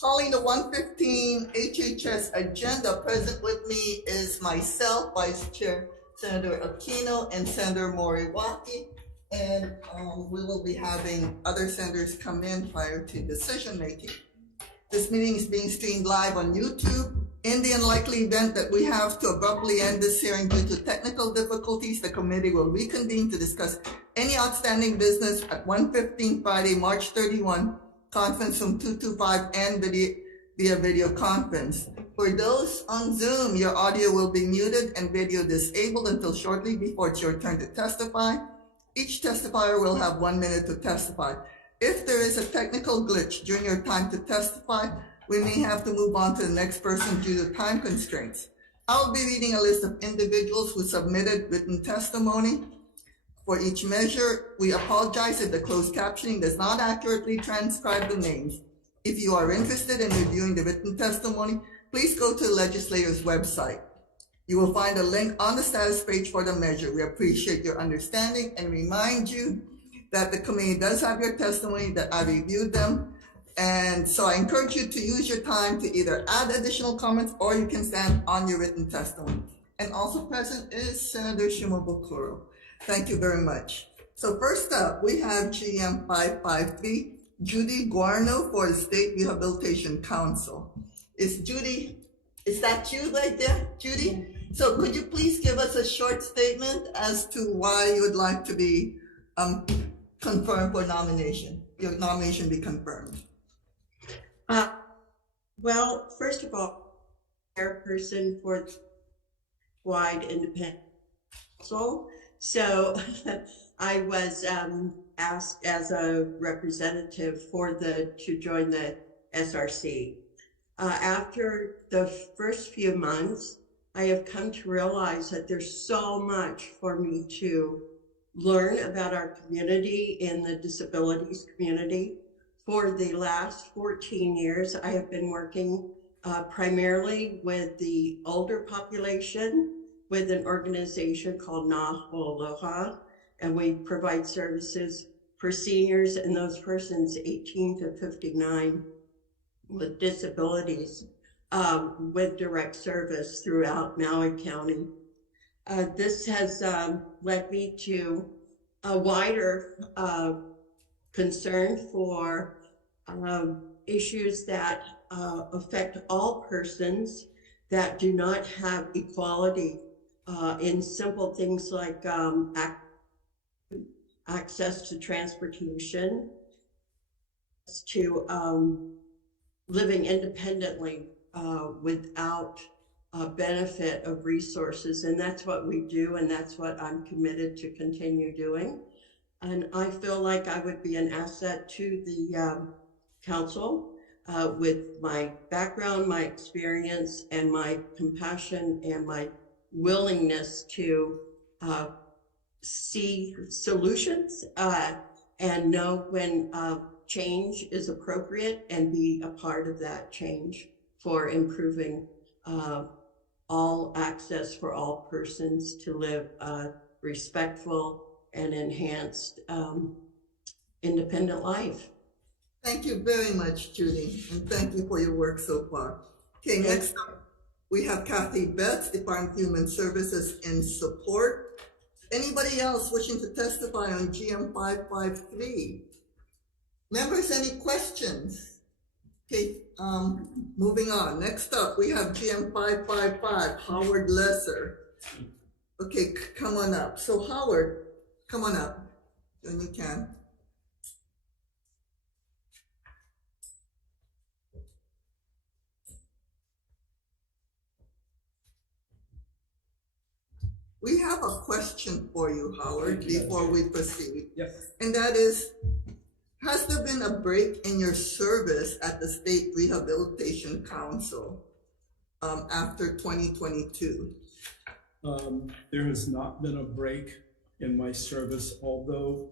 Calling the 115 HHS agenda. Present with me is myself, Vice Chair Senator Aquino, and Senator Moriwaki. And we will be having other senators come in prior to decision making. This meeting is being streamed live on YouTube. In the unlikely event that we have to abruptly end this hearing due to technical difficulties, the committee will reconvene to discuss any outstanding business at 1:15 Friday, March 31, conference room 225 and via video conference. For those on Zoom, your audio will be muted and video disabled until shortly before it's your turn to testify. Each testifier will have 1 minute to testify. If there is a technical glitch during your time to testify, we may have to move on to the next person due to time constraints. I'll be reading a list of individuals who submitted written testimony. For each measure, we apologize if the closed captioning does not accurately transcribe the names. If you are interested in reviewing the written testimony, please go to the legislator's website. You will find a link on the status page for the measure. We appreciate your understanding and remind you that the committee does have your testimony, that I reviewed them. And so I encourage you to use your time to either add additional comments or you can stand on your written testimony. And also present is Senator Shimabukuro. Thank you very much. So first up, we have GM 553, Judy Guarno for the State Rehabilitation Council. Is that you right there, Judy? So could you please give us a short statement as to why you would like to be confirmed for nomination, your nomination be confirmed? Well, first of all, chairperson for Wide Independent Council. So I was asked as a representative to join the SRC. After the first few months, I have come to realize that there's so much for me to learn about our community in the disabilities community. For the last 14 years, I have been working primarily with the older population with an organization called Aloha, and we provide services for seniors and those persons 18 to 59 with disabilities with direct service throughout Maui County. This has led me to a wider concern for issues that affect all persons that do not have equality in simple things like access to transportation, to living independently without benefit of resources. And that's what we do, and that's what I'm committed to continue doing. And I feel like I would be an asset to the council with my background, my experience, and my compassion and my willingness to see solutions and know when change is appropriate and be a part of that change for improving all access for all persons to live respectful and enhanced independent life. Thank you very much, Judy, and thank you for your work so far. Okay, next up, we have Kathy Betts, Department of Human Services in support. Anybody else wishing to testify on GM 553? Members, any questions? Okay, moving on. Next up, we have GM 555, Howard Lesser. Okay, come on up. So Howard, come on up when you can. We have a question for you, Howard, before we proceed. Yes. And that is, has there been a break in your service at the State Rehabilitation Council after 2022? There has not been a break in my service, although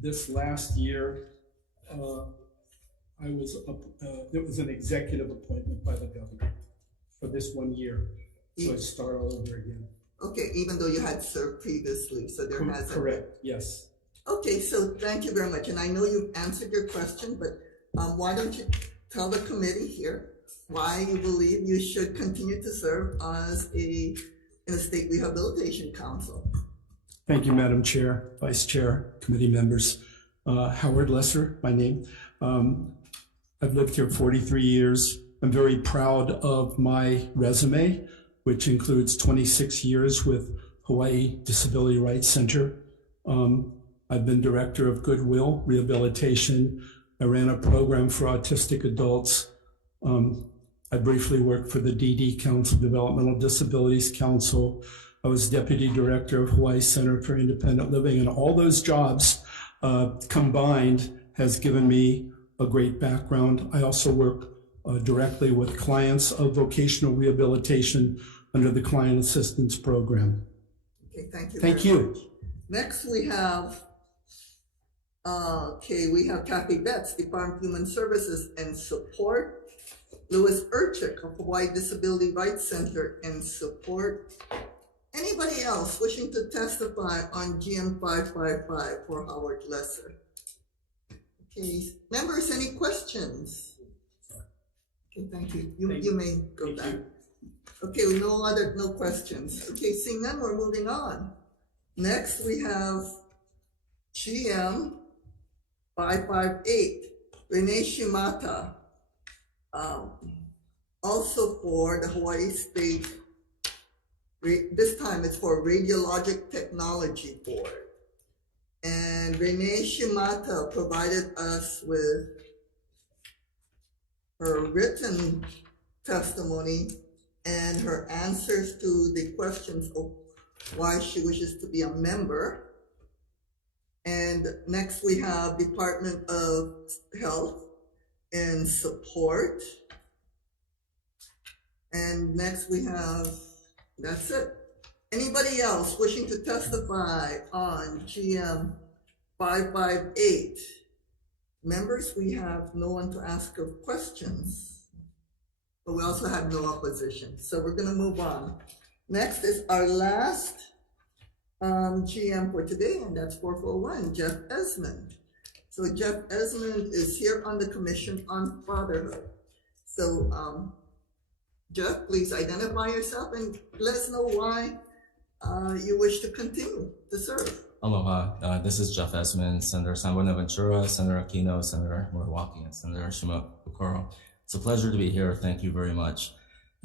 this last year it was an executive appointment by the governor for this 1 year. So I start all over again. Okay, even though you had served previously, so there hasn't. Correct, yes. Okay, so thank you very much. And I know you've answered your question, but why don't you tell the committee here why you believe you should continue to serve as in a state rehabilitation council. Thank you, Madam Chair, Vice Chair, committee members. Howard Lesser, my name. I've lived here 43 years. I'm very proud of my resume, which includes 26 years with Hawai'i Disability Rights Center. I've been director of Goodwill Rehabilitation. I ran a program for autistic adults. I briefly worked for the DD Council, Developmental Disabilities Council. I was deputy director of Hawaii Center for Independent Living, and all those jobs combined has given me a great background. I also work directly with clients of vocational rehabilitation under the Client Assistance Program. Okay, thank you. Thank you. Much. Next we have, we have Kathy Betts, Department of Human Services and Support. Louis Urchik of Hawaii Disability Rights Center and Support. Anybody else wishing to testify on GM 555 for Howard Lesser? Okay, members, any questions? Okay, thank you. You may go back. Okay, no questions. Okay, seeing none, we're moving on. Next, we have GM 558, Renee Shimata, also for the Hawaii State, this time it's for Radiologic Technology Board. And Renee Shimata provided us with her written testimony and her answers to the questions of why she wishes to be a member. And next we have Department of Health and Support. And next we have, that's it. Anybody else wishing to testify on GM 558? Members, we have no one to ask of questions, but we also have no opposition. So we're gonna move on. Next is our last GM for today, and that's 441, Jeff Esmond. So Jeff Esmond is here on the Commission on Fatherhood. So Jeff, please identify yourself and let us know why you wish to continue to serve. Aloha, this is Jeff Esmond, Senator San Buenaventura, Senator Aquino, Senator Moriwaki, and Senator Shimabukuro. It's a pleasure to be here. Thank you very much.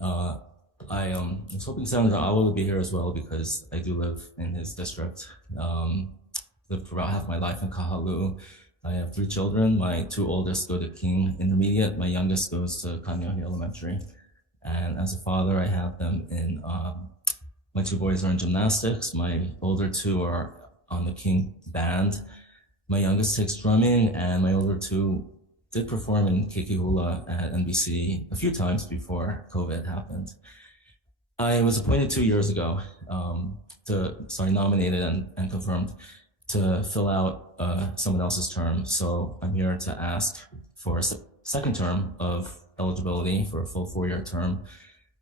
I was hoping Senator Awa would be here as well because I do live in his district. Lived for about half my life in Kahalu'u. I have 3 children. My 2 oldest go to King Intermediate. My youngest goes to Kaneohe Elementary. And as a father, I have them in, my 2 boys are in gymnastics. My older 2 are on the King band. My youngest takes drumming, and my older 2 did perform in Keiki Hula at NBC a few times before COVID happened. I was appointed 2 years ago, nominated and confirmed to fill out someone else's term. So I'm here to ask for a second term of eligibility for a full 4-year term.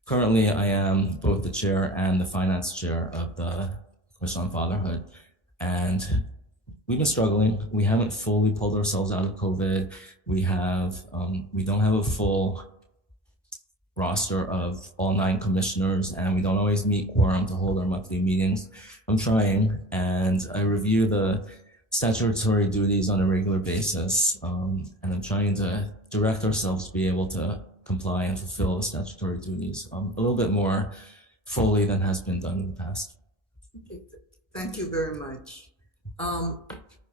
Currently, I am both the chair and the finance chair of the Commission on Fatherhood. And we've been struggling. We haven't fully pulled ourselves out of COVID. We don't have a full roster of all 9 commissioners, and we don't always meet quorum to hold our monthly meetings. I'm trying, and I review the statutory duties on a regular basis, and I'm trying to direct ourselves to be able to comply and fulfill the statutory duties a little bit more fully than has been done in the past. Okay, thank you very much.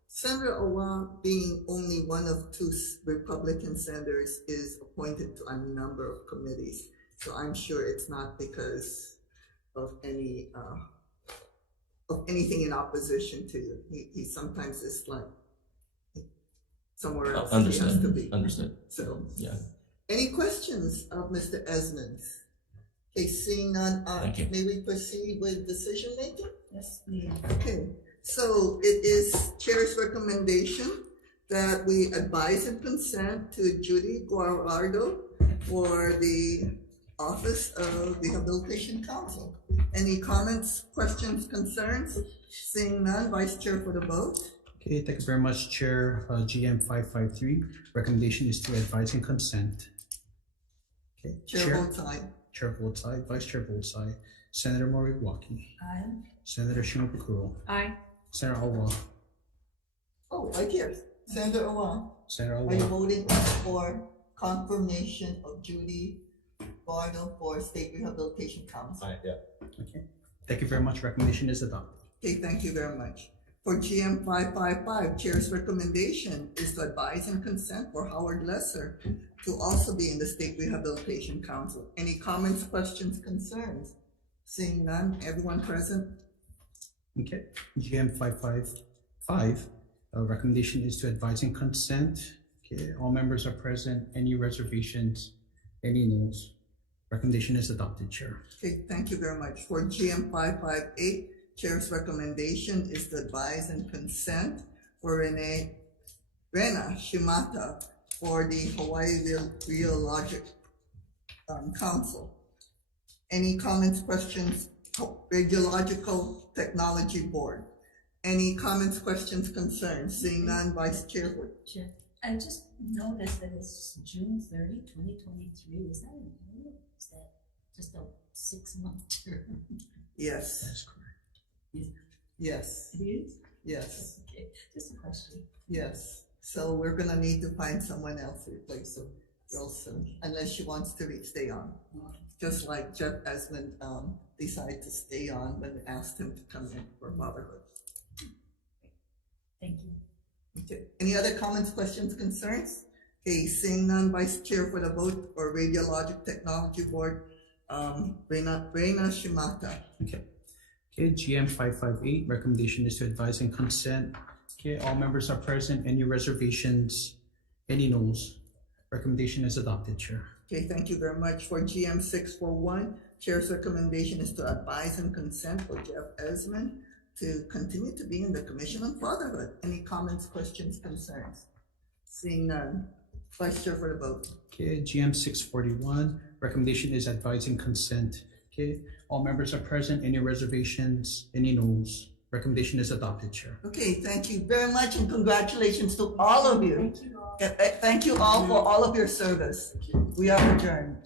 Senator Owa, being only one of 2 Republican senators, is appointed to a number of committees. So I'm sure it's not because of any anything in opposition to you. He sometimes is like somewhere else he has to be. Understood. So yeah. Any questions of Mr. Esmond? Okay, seeing none, may we proceed with decision making? Yes, please. Okay. So it is Chair's recommendation that we advise and consent to Judy Guarardo for the Office of Rehabilitation Council. Any comments, questions, concerns? Seeing none, Vice Chair for the vote. Okay, thank you very much, Chair. GM 553, recommendation is to advise and consent. Okay, Chair votes aye. Chair votes aye, Vice Chair votes aye. Senator Moriwaki. Aye. Senator Shinobukuro. Aye. Senator Alwa. Oh, right here. Senator Owa, Senator are you Alwa. voting for confirmation of Judy Barno for State Rehabilitation Council? Aye, yeah. Okay, thank you very much. Recommendation is adopted. Okay, thank you very much. For GM 555, Chair's recommendation is to advise and consent for Howard Lesser to also be in the State Rehabilitation Council. Any comments, questions, concerns? Seeing none, everyone present? Okay, GM 555, recommendation is to advise and consent. Okay, all members are present. Any reservations? Any noes? Recommendation is adopted, Chair. Okay, thank you very much. For GM 558, Chair's recommendation is to advise and consent for Rena Shimata for the Hawaii Radiologic Council. Any comments, questions? Radiological Technology Board. Any comments, questions, concerns? Seeing none, Vice Chair. Chair, I just noticed that it's June 30, 2023. Is that a year? Is that just a 6-month term? Yes, That's correct. yes, It is? yes, Okay, just a question. yes. So we're gonna need to find someone else to replace her real soon, unless she wants to stay on. Just like Jeff Esmond decided to stay on when we asked him to come in for motherhood. Thank you. Okay. Any other comments, questions, concerns? Okay, seeing none, Vice Chair for the vote for Radiologic Technology Board, Reina Shimata. Okay, GM 558, recommendation is to advise and consent. Okay, all members are present. Any reservations? Any noes? Recommendation is adopted, Chair. Okay, thank you very much. For GM 641, Chair's recommendation is to advise and consent for Jeff Esmond to continue to be in the Commission on Fatherhood. Any comments, questions, concerns? Seeing none, Vice Chair for the vote. Okay, GM 641, recommendation is advise and consent. Okay, all members are present. Any reservations? Any noes? Recommendation is adopted, Chair. Okay, thank you very much and congratulations to all of you. Thank you all. Thank you all for all of your service. We are adjourned.